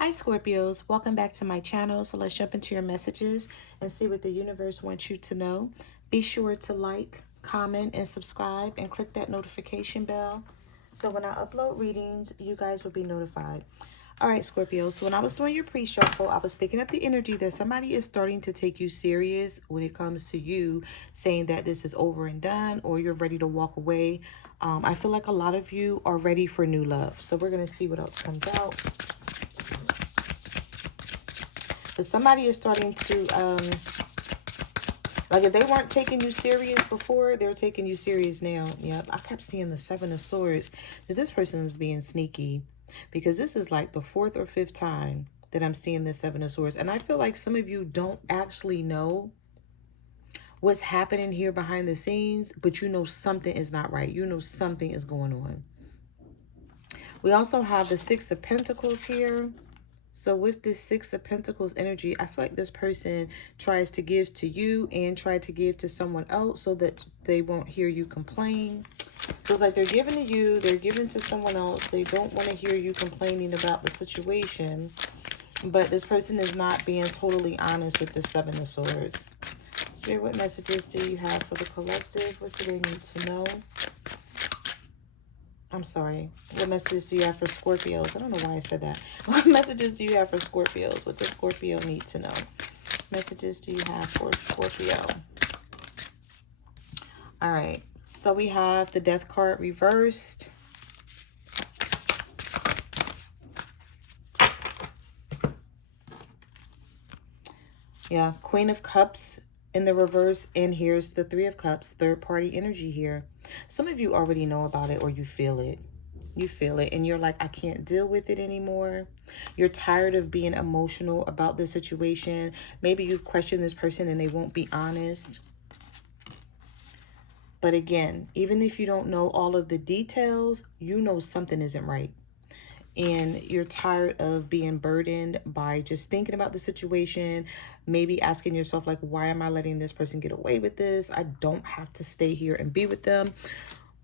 Hi Scorpios, welcome back to my channel. So let's jump into your messages and see what the universe wants you to know. Be sure to like, comment, and subscribe and click that notification bell. So when I upload readings, you guys will be notified. All right, Scorpio. So when I was doing your pre-shuffle, I was picking up the energy that somebody is starting to take you serious when it comes to you saying that this is over and done or you're ready to walk away. I feel like a lot of you are ready for new love. So we're going to see what else comes out. But somebody is starting to, like if they weren't taking you serious before, they're taking you serious now. Yep, I kept seeing the Seven of Swords. That this person is being sneaky. Because this is like the fourth or fifth time that I'm seeing this Seven of Swords. And I feel like some of you don't actually know what's happening here behind the scenes. But you know something is not right. You know something is going on. We also have the Six of Pentacles here. So with this Six of Pentacles energy, I feel like this person tries to give to you and try to give to someone else so that they won't hear you complain. Feels like they're giving to you, they're giving to someone else. They don't want to hear you complaining about the situation. But this person is not being totally honest with the Seven of Swords. Spirit, what messages do you have for the collective? What do they need to know? I'm sorry. What messages do you have for Scorpios? I don't know why I said that. What messages do you have for Scorpios? What does Scorpio need to know? Messages do you have for Scorpio? All right. So we have the Death card reversed. Yeah. Queen of Cups in the reverse. And here's the Three of Cups. Third party energy here. Some of you already know about it or you feel it. You feel it and you're like, I can't deal with it anymore. You're tired of being emotional about this situation. Maybe you've questioned this person and they won't be honest. But again, even if you don't know all of the details, you know something isn't right. And you're tired of being burdened by just thinking about the situation, maybe asking yourself like, why am I letting this person get away with this? I don't have to stay here and be with them.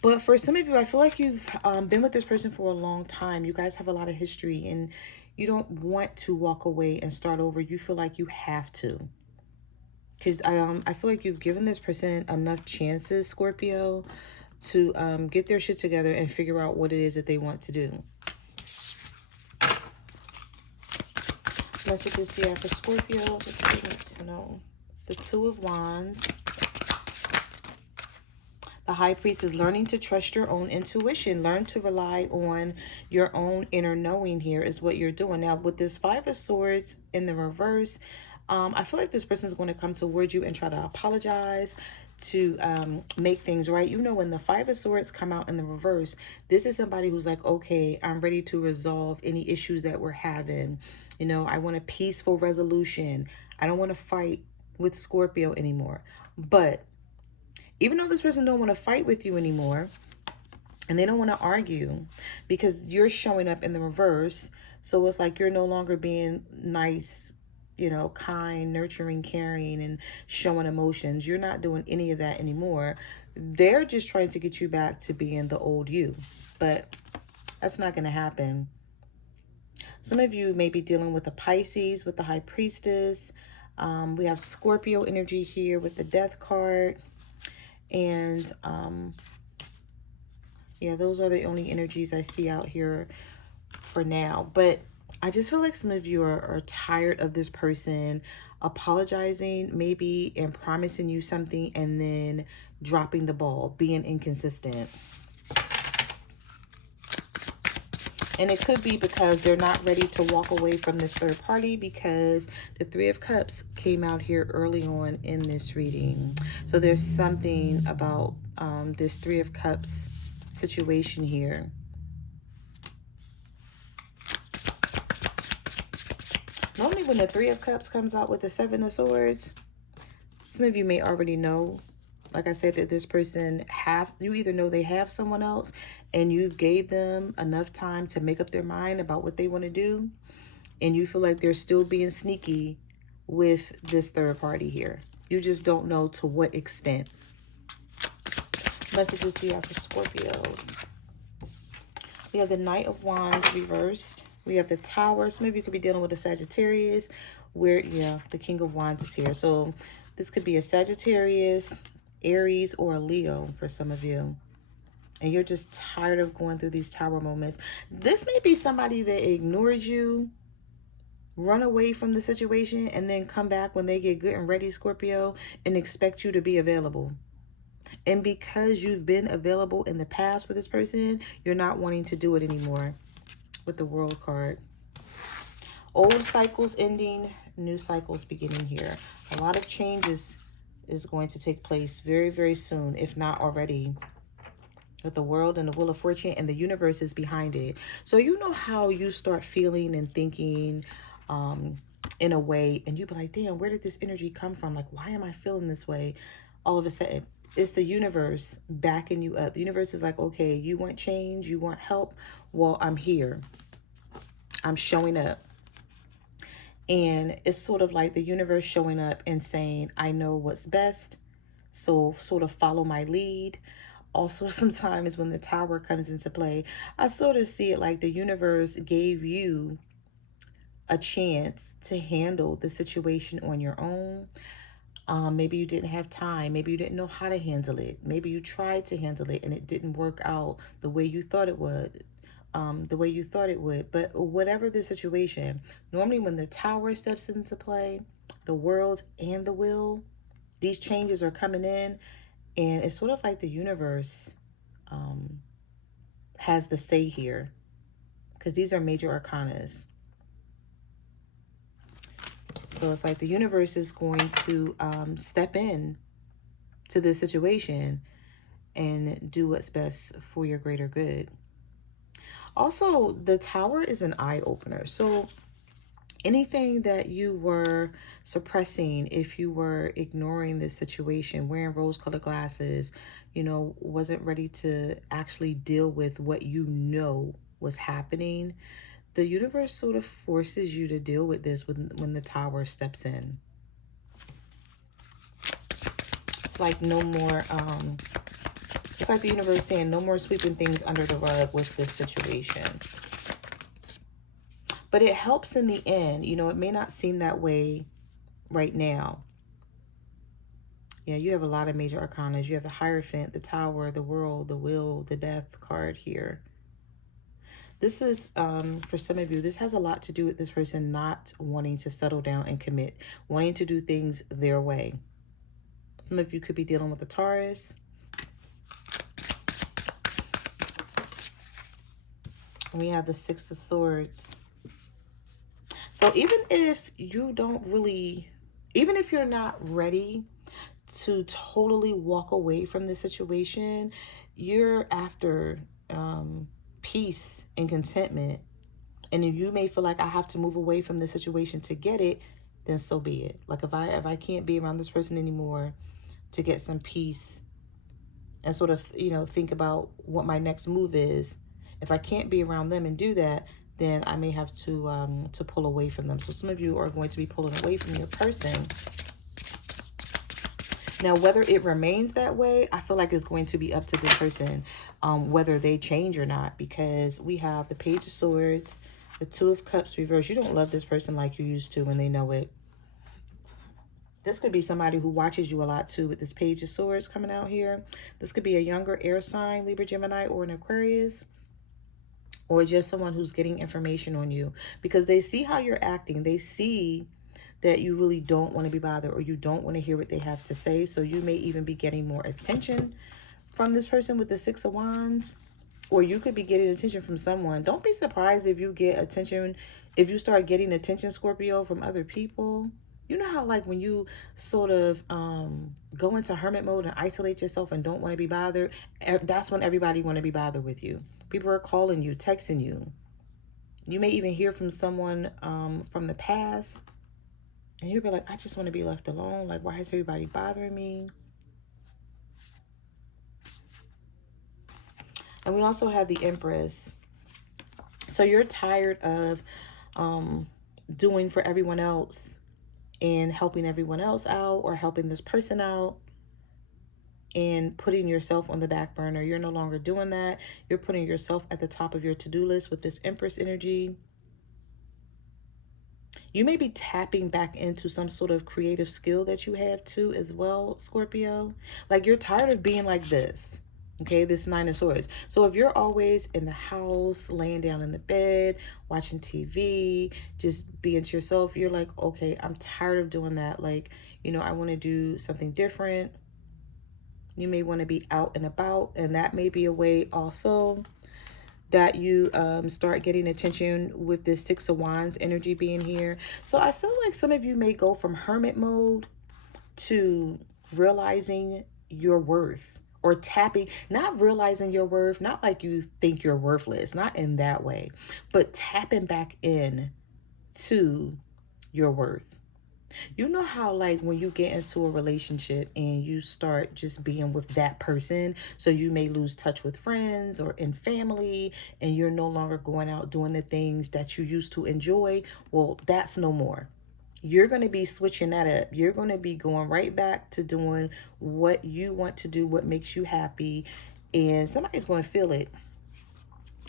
But for some of you, I feel like you've been with this person for a long time. You guys have a lot of history and you don't want to walk away and start over. You feel like you have to. Because I feel like you've given this person enough chances, Scorpio, to get their shit together and figure out what it is that they want to do. Messages do you have for Scorpios? What do you need to know? The Two of Wands. The High Priest is learning to trust your own intuition. Learn to rely on your own inner knowing here is what you're doing. Now, with this Five of Swords in the reverse, I feel like this person is going to come towards you and try to apologize, to make things right. You know, when the Five of Swords come out in the reverse, this is somebody who's like, okay, I'm ready to resolve any issues that we're having. You know, I want a peaceful resolution. I don't want to fight with Scorpio anymore. But even though this person don't want to fight with you anymore and they don't want to argue because you're showing up in the reverse. So it's like you're no longer being nice, you know, kind, nurturing, caring, and showing emotions. You're not doing any of that anymore. They're just trying to get you back to being the old you. But that's not going to happen. Some of you may be dealing with a Pisces with the High Priestess. We have Scorpio energy here with the Death card. And yeah, those are the only energies I see out here for now. But I just feel like some of you are tired of this person apologizing maybe and promising you something and then dropping the ball, being inconsistent. And it could be because they're not ready to walk away from this third party because the Three of Cups came out here early on in this reading. So there's something about this Three of Cups situation here. Normally when the Three of Cups comes out with the Seven of Swords, some of you may already know, like I said, that this person you either know they have someone else and you've gave them enough time to make up their mind about what they want to do. And you feel like they're still being sneaky with this third party here. You just don't know to what extent. Messages do you have for Scorpios? We have the Knight of Wands reversed. We have the Tower. Some of you could be dealing with a Sagittarius, where, yeah, the King of Wands is here. So this could be a Sagittarius, Aries, or a Leo for some of you. And you're just tired of going through these Tower moments. This may be somebody that ignores you, run away from the situation, and then come back when they get good and ready, Scorpio, and expect you to be available. And because you've been available in the past for this person, you're not wanting to do it anymore with the World card. Old cycles ending, new cycles beginning here. A lot of changes is going to take place very, very soon, if not already, with the World and the Wheel of Fortune, and the universe is behind it. So you know how you start feeling and thinking in a way, and you be like, damn, where did this energy come from? Like, why am I feeling this way? All of a sudden, it's the universe backing you up. The universe is like, okay, you want change, you want help? Well, I'm here. I'm showing up. And it's sort of like the universe showing up and saying, I know what's best, so sort of follow my lead. Also, sometimes when the Tower comes into play, I sort of see it like the universe gave you a chance to handle the situation on your own. Maybe you didn't have time. Maybe you didn't know how to handle it. Maybe you tried to handle it and it didn't work out the way you thought it would. But whatever the situation, normally when the Tower steps into play, the World and the Will, these changes are coming in, and it's sort of like the universe has the say here, because these are major arcanas. So it's like the universe is going to step in to this situation and do what's best for your greater good. Also, the Tower is an eye opener. So anything that you were suppressing, if you were ignoring this situation, wearing rose-colored glasses, wasn't ready to actually deal with what you know was happening, the universe sort of forces you to deal with this when the Tower steps in. It's like no more, it's like the universe saying no more sweeping things under the rug with this situation. But it helps in the end. It may not seem that way right now. Yeah, you have a lot of major arcanas. You have the Hierophant, the Tower, the World, the Will, the Death card here. This is, for some of you, this has a lot to do with this person not wanting to settle down and commit, wanting to do things their way. Some of you could be dealing with a Taurus. And we have the Six of Swords. So even if you don't really, even if you're not ready to totally walk away from the situation, you're after peace and contentment. And if you may feel like I have to move away from the situation to get it, then so be it. Like if I can't be around this person anymore to get some peace and sort of, think about what my next move is. If I can't be around them and do that, then I may have to pull away from them. So some of you are going to be pulling away from your person. Now, whether it remains that way, I feel like it's going to be up to this person, whether they change or not, because we have the Page of Swords, the Two of Cups reversed. You don't love this person like you used to when they know it. This could be somebody who watches you a lot too, with this Page of Swords coming out here. This could be a younger air sign, Libra, Gemini, or an Aquarius, or just someone who's getting information on you because they see how you're acting. They see that you really don't want to be bothered, or you don't want to hear what they have to say. So you may even be getting more attention from this person with the Six of Wands, or you could be getting attention from someone. Don't be surprised if you get attention, if you start getting attention, Scorpio, from other people. You know how like when you sort of go into hermit mode and isolate yourself and don't want to be bothered, that's when everybody want to be bothered with you. People are calling you, texting you. You may even hear from someone from the past, and you'll be like, I just want to be left alone. Like, why is everybody bothering me? And we also have the Empress. So you're tired of doing for everyone else and helping everyone else out, or helping this person out and putting yourself on the back burner. You're no longer doing that. You're putting yourself at the top of your to-do list with this Empress energy. You may be tapping back into some sort of creative skill that you have too as well, Scorpio. Like you're tired of being like this. Okay, this Nine of Swords. So if you're always in the house, laying down in the bed, watching TV, just being to yourself, you're like, okay, I'm tired of doing that. Like, I want to do something different. You may want to be out and about, and that may be a way also that you start getting attention with this Six of Wands energy being here. So I feel like some of you may go from hermit mode to realizing your worth, or tapping, not realizing your worth, not like you think you're worthless, not in that way, but tapping back in to your worth. You know how like when you get into a relationship and you start just being with that person, so you may lose touch with friends or in family, and you're no longer going out doing the things that you used to enjoy. Well, that's no more. You're going to be switching that up. You're going to be going right back to doing what you want to do, what makes you happy. And somebody's going to feel it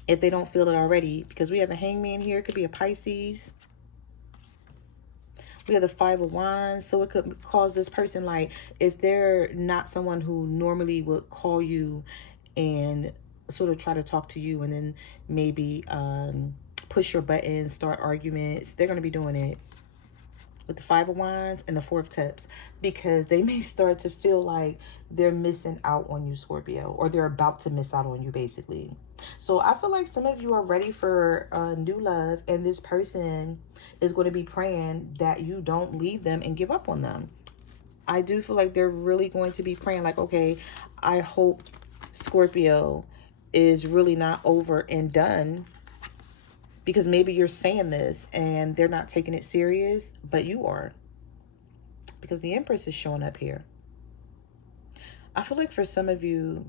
if they don't feel it already, because we have the Hangman here. It could be a Pisces. We have the Five of Wands. So it could cause this person, like, if they're not someone who normally would call you and sort of try to talk to you and then maybe push your buttons, start arguments, they're going to be doing it with the Five of Wands and the Four of Cups, because they may start to feel like they're missing out on you, Scorpio, or they're about to miss out on you, basically. So I feel like some of you are ready for new love, and this person is going to be praying that you don't leave them and give up on them. I do feel like they're really going to be praying like, okay, I hope Scorpio is really not over and done, because maybe you're saying this and they're not taking it serious, but you are, because the Empress is showing up here. I feel like for some of you,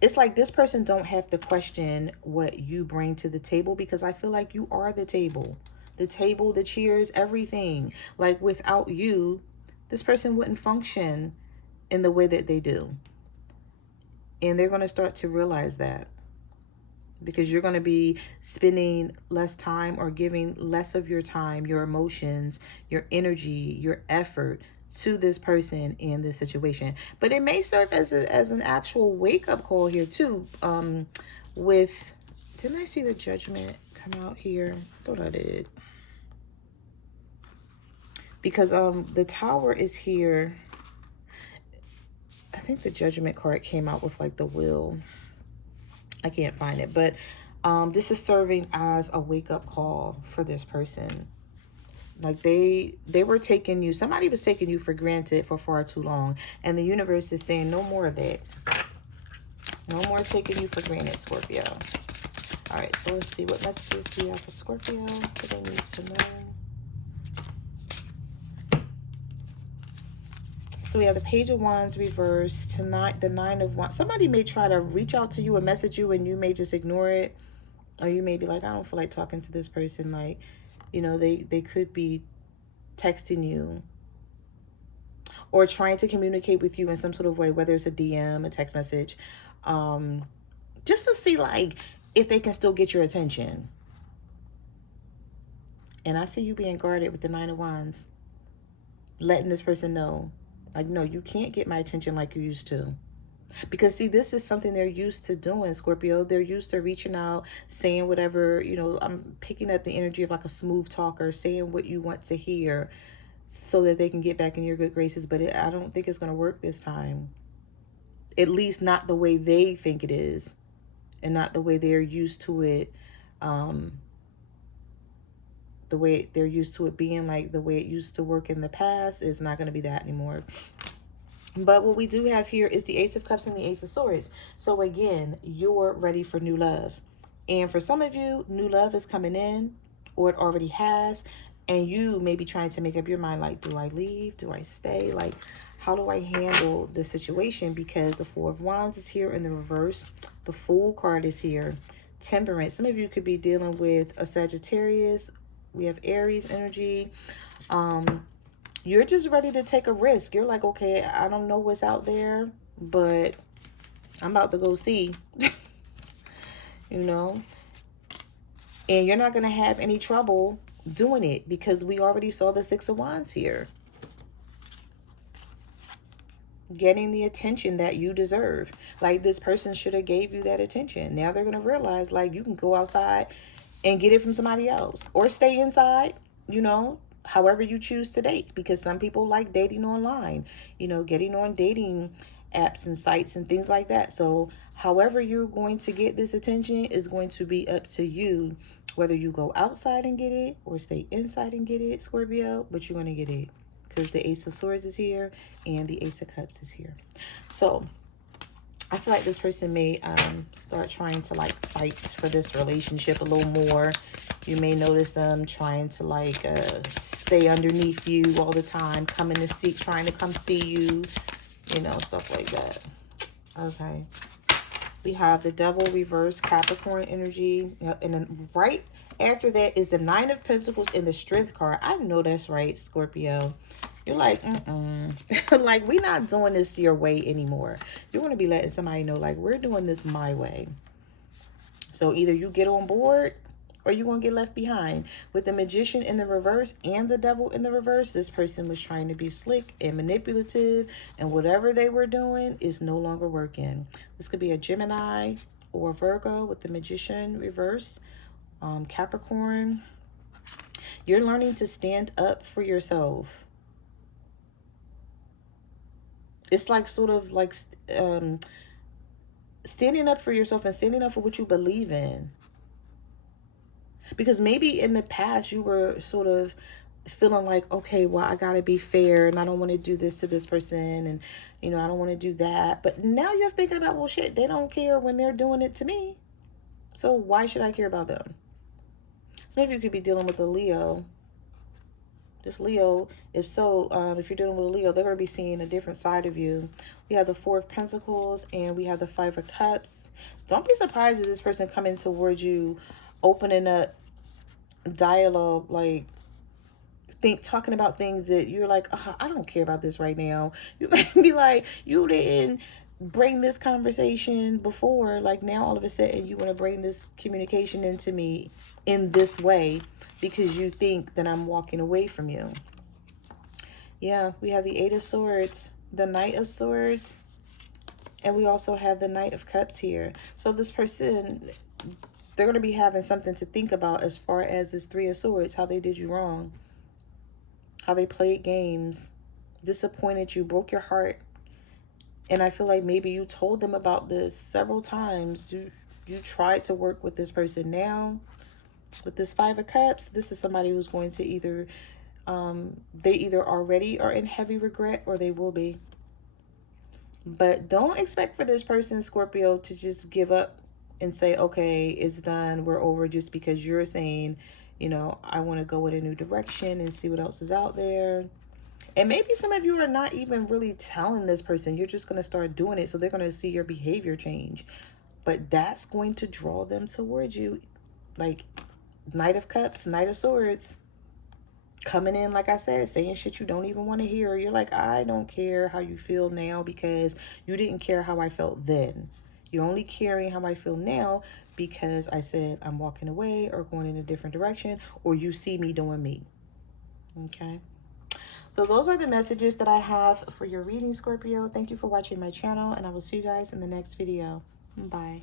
it's like this person don't have to question what you bring to the table, because I feel like you are the table. The table, the chairs, everything. Like without you, this person wouldn't function in the way that they do. And they're going to start to realize that, because you're going to be spending less time, or giving less of your time, your emotions, your energy, your effort to this person in this situation. But it may serve as an actual wake-up call here too. With, didn't I see the Judgment come out here? I thought I did. Because the Tower is here. I think the Judgment card came out with like the Will. I can't find it, but this is serving as a wake-up call for this person. Like they were taking you, somebody was taking you for granted for far too long, and the universe is saying no more of that. No more taking you for granted, Scorpio. All right, so let's see, what messages do you have for Scorpio that they need to know? So we have the Page of Wands reversed. Tonight, the Nine of Wands. Somebody may try to reach out to you and message you, and you may just ignore it. Or you may be like, I don't feel like talking to this person. Like, they could be texting you or trying to communicate with you in some sort of way, whether it's a DM, a text message, just to see, like, if they can still get your attention. And I see you being guarded with the Nine of Wands, letting this person know, like, no, you can't get my attention like you used to. Because, see, this is something they're used to doing, Scorpio. They're used to reaching out, saying whatever, I'm picking up the energy of like a smooth talker, saying what you want to hear so that they can get back in your good graces. But I don't think it's going to work this time. At least not the way they think it is, and not the way they're used to it. The way they're used to it being, like the way it used to work in the past, is not going to be that anymore. But what we do have here is the Ace of Cups and the Ace of Swords. So again, you're ready for new love. And for some of you, new love is coming in, or it already has. And you may be trying to make up your mind, like, do I leave? Do I stay? Like, how do I handle this situation? Because the Four of Wands is here in the reverse. The Fool card is here. Temperance. Some of you could be dealing with a Sagittarius. We have Aries energy. You're just ready to take a risk. You're like, okay, I don't know what's out there, but I'm about to go see. And you're not going to have any trouble doing it because we already saw the Six of Wands here. Getting the attention that you deserve. Like, this person should have gave you that attention. Now they're going to realize, like, you can go outside and get it from somebody else, or stay inside, you know, however you choose to date, because some people like dating online, you know, getting on dating apps and sites and things like that. So however you're going to get this attention is going to be up to you, whether you go outside and get it or stay inside and get it, Scorpio, but you're going to get it, because the Ace of Swords is here and the Ace of Cups is here. So I feel like this person may start trying to like fight for this relationship a little more. You may notice them trying to like stay underneath you all the time, coming to see, trying to come see you, you know, stuff like that. Okay. We have the Devil reverse, Capricorn energy, and then right after that is the Nine of Pentacles and the Strength card. I know that's right, Scorpio. You're like, like, we're not doing this your way anymore. You're going to be letting somebody know, like, we're doing this my way. So either you get on board or you're going to get left behind. With the Magician in the reverse and the Devil in the reverse, this person was trying to be slick and manipulative, and whatever they were doing is no longer working. This could be a Gemini or Virgo with the Magician reverse. Capricorn, you're learning to stand up for yourself. It's like sort of like standing up for yourself and standing up for what you believe in. Because maybe in the past you were sort of feeling like, okay, well, I gotta be fair and I don't want to do this to this person, and you know, I don't want to do that. But now you're thinking about, well, shit, they don't care when they're doing it to me, so why should I care about them? So maybe you could be dealing with a Leo. This Leo, if you're dealing with a Leo, they're going to be seeing a different side of you. We have the Four of Pentacles and we have the Five of Cups. Don't be surprised if this person coming towards you, opening up dialogue, like talking about things that you're like, oh, I don't care about this right now. You might be like, you didn't bring this conversation before, like now all of a sudden you want to bring this communication into me in this way because you think that I'm walking away from you. Yeah, we have the Eight of Swords, the Knight of Swords, and we also have the Knight of Cups here. So this person, they're going to be having something to think about as far as this Three of Swords, how they did you wrong, how they played games, disappointed you, broke your heart. And I feel like maybe you told them about this several times. You tried to work with this person. Now, with this Five of Cups, this is somebody who's going to either, they either already are in heavy regret or they will be. But don't expect for this person, Scorpio, to just give up and say, okay, it's done, we're over, just because you're saying, you know, I want to go in a new direction and see what else is out there. And maybe some of you are not even really telling this person. You're just going to start doing it. So they're going to see your behavior change. But that's going to draw them towards you. Like Knight of Cups, Knight of Swords. Coming in, like I said, saying shit you don't even want to hear. You're like, I don't care how you feel now because you didn't care how I felt then. You're only caring how I feel now because I said I'm walking away or going in a different direction, or you see me doing me. Okay. So those are the messages that I have for your reading, Scorpio. Thank you for watching my channel, and I will see you guys in the next video. Bye.